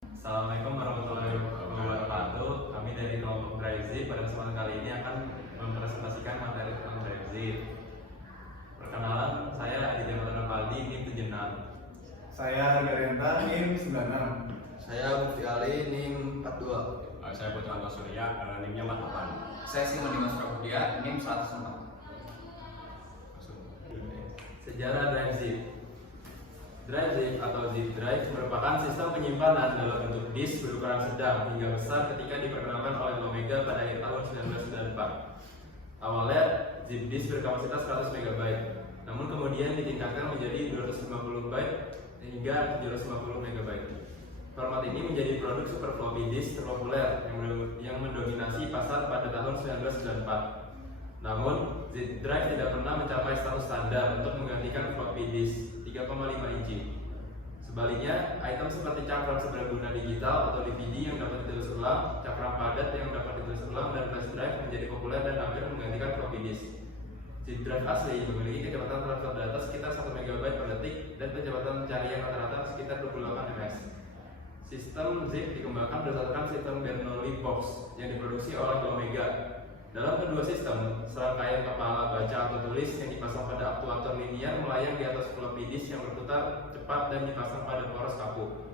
Assalamualaikum warahmatullahi wabarakatuh. Kami dari kelompok Drive pada kesempatan kali ini akan mempresentasikan materi tentang Drive. Perkenalan, saya Aditya Putra Paldi, NIM 76. Saya Garenta, NIM 96. Saya Mufti Ali, NIM 42. Saya Putra Anto Surya, NIM-nya 48. Saya Simon Dimas Prabudia, NIM 104. Sejarah Drive. Drive atau zip drive merupakan sistem penyimpanan dalam bentuk disk berukuran sedang hingga besar ketika diperkenalkan oleh Omega pada akhir tahun 1994. Awalnya zip disk berkapasitas 100 MB, namun kemudian ditingkatkan menjadi 250 byte hingga 750 MB. Format ini menjadi produk super floppy disk terpopuler yang mendominasi pasar pada tahun 1994. Namun, zip drive tidak pernah mencapai status standar untuk menggantikan floppy disk 3,5 inci. Sebaliknya, item seperti cakram serbaguna digital atau DVD yang dapat ditulis ulang, cakram padat yang dapat ditulis ulang, dan flash drive menjadi populer dan hampir menggantikan floppy disk. Zip drive asli memiliki kecepatan transfer data sekitar 1 MB per detik dan kecepatan pencarian rata-rata sekitar 28 ms. Sistem zip dikembangkan berdasarkan sistem Bernoulli box yang diproduksi oleh Omega. Dalam kedua sistem, serangkaian kepala baca atau tulis yang dipasang pada aktuator linier melayang di atas floppy disk yang berputar cepat dan dipasang pada poros kaku.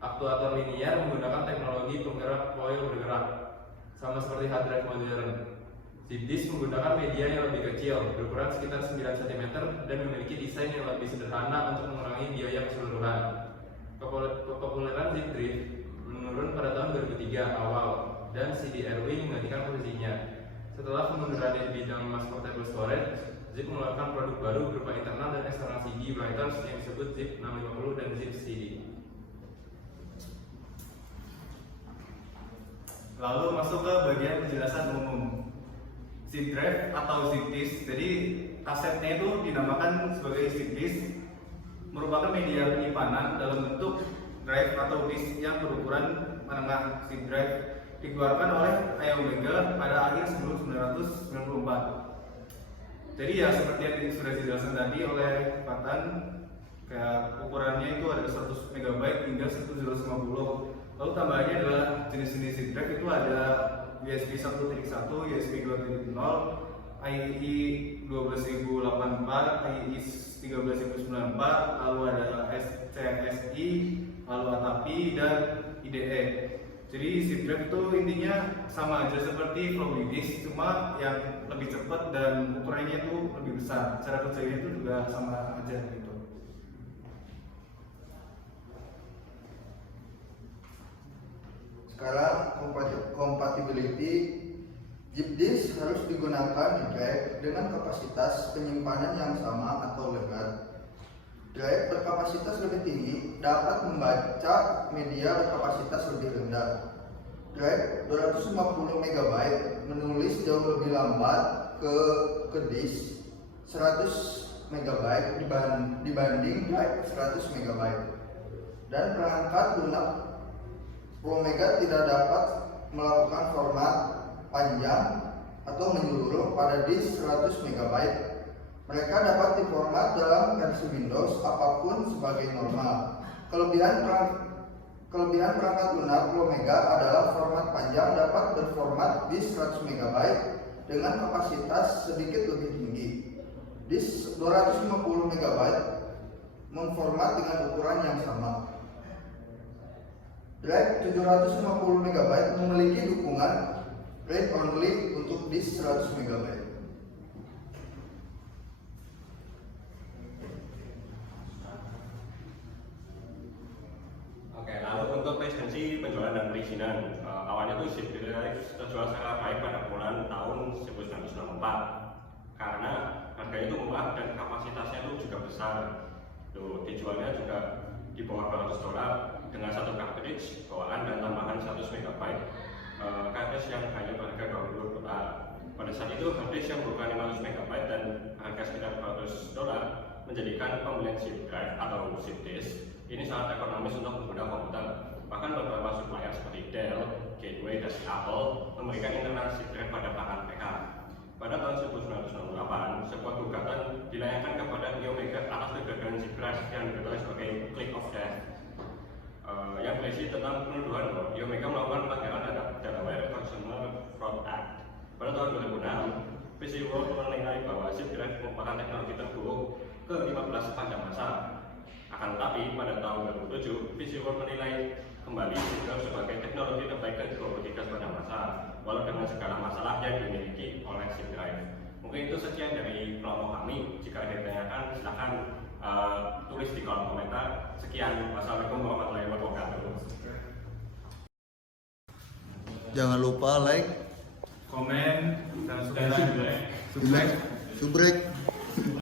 Aktuator linier menggunakan teknologi penggerak coil bergerak, sama seperti hard drive modern. Zip disk menggunakan media yang lebih kecil, berukuran sekitar 9 cm dan memiliki desain yang lebih sederhana untuk mengurangi biaya keseluruhan. Kepopuleran zip drive menurun pada tahun 2003 awal dan CD-RW menggantikan posisinya. Setelah kemunduran di bidang mass portable storage, Zip mengeluarkan produk baru berupa internal dan eksternal CD writers yang disebut Zip 650 dan Zip CD. Lalu masuk ke bagian penjelasan umum. Zip drive atau zip disk. Jadi kasetnya itu dinamakan sebagai zip disk, merupakan media penyimpanan dalam bentuk drive atau disk yang berukuran menengah. Zip drive dikeluarkan oleh Omega pada akhir 1994. Jadi ya seperti yang sudah dijelaskan tadi oleh Fatan, kayak ukurannya itu ada 100 MB hingga 1250. Lalu tambahannya adalah jenis-jenis zip drive itu ada USB 1.1, USB 2.0, IEEE 12084, IEEE 13094, lalu ada CMSI, lalu ATAPI dan IDE. Jadi zip drive itu intinya sama aja seperti floppy disk, cuma yang lebih cepat dan ukurannya itu lebih besar. Cara kerjanya itu juga sama aja gitu. Sekarang compatibility. Zip disk harus digunakan di drive dengan kapasitas penyimpanan yang sama atau lebar. Drive berkapasitas lebih tinggi dapat membaca media berkapasitas lebih rendah. Drive 250 MB menulis jauh lebih lambat ke disk 100 MB dibanding drive 100 MB. Dan perangkat lunak Omega tidak dapat melakukan format panjang atau menyeluruh pada disk 100 MB. Mereka dapat diformat dalam versi Windows apapun sebagai normal. Kelebihan perangkat lunak Omega adalah format panjang dapat berformat disk 100 MB dengan kapasitas sedikit lebih tinggi. Disk 250 MB memformat dengan ukuran yang sama. Drive 750 MB memiliki dukungan read only untuk disk 100 MB. Lalu untuk lisensi penjualan dan perizinan, awalnya tuh zip drive terjual secara baik pada bulan tahun 1994 karena harganya itu murah dan kapasitasnya itu juga besar. Tuh, dijualnya juga di bawah $200 dengan satu cartridge bawaan dan tambahan 100 MB. Cartridge yang hanya berharga $20. Pada saat itu cartridge yang berukuran 500 MB dan harga sekitar $200 menjadikan pembelian zip drive atau zip disk ini sangat ekonomis untuk pengguna komputer. Bahkan beberapa supplier seperti Dell, Gateway, dan Apple memberikan internal zip drive pada pelanggan mereka. Pada tahun 1998, sebuah gugatan dilayangkan kepada Omega atas kegagalan zip drive yang dikenal sebagai click of death. Yang berisi tentang penuduhan bahwa Iomega melakukan pelanggaran terhadap Delaware Consumer Fraud Act. Pada tahun 2006, PC World menilai bahwa zip drive merupakan teknologi terburuk ke-15 sepanjang masa. Akan tetapi, pada tahun 2007, PC World menilai kembali zip drive sebagai teknologi terbaik ke-23 sepanjang masa, walau dengan segala masalah yang dimiliki oleh zip drive. Mungkin itu sekian dari kelompok kami. Jika ada yang ditanyakan, silakan tulis di kolom komentar. Sekian, wassalamualaikum warahmatullahi wabarakatuh. Jangan lupa like, komen, dan subscribe. subrek.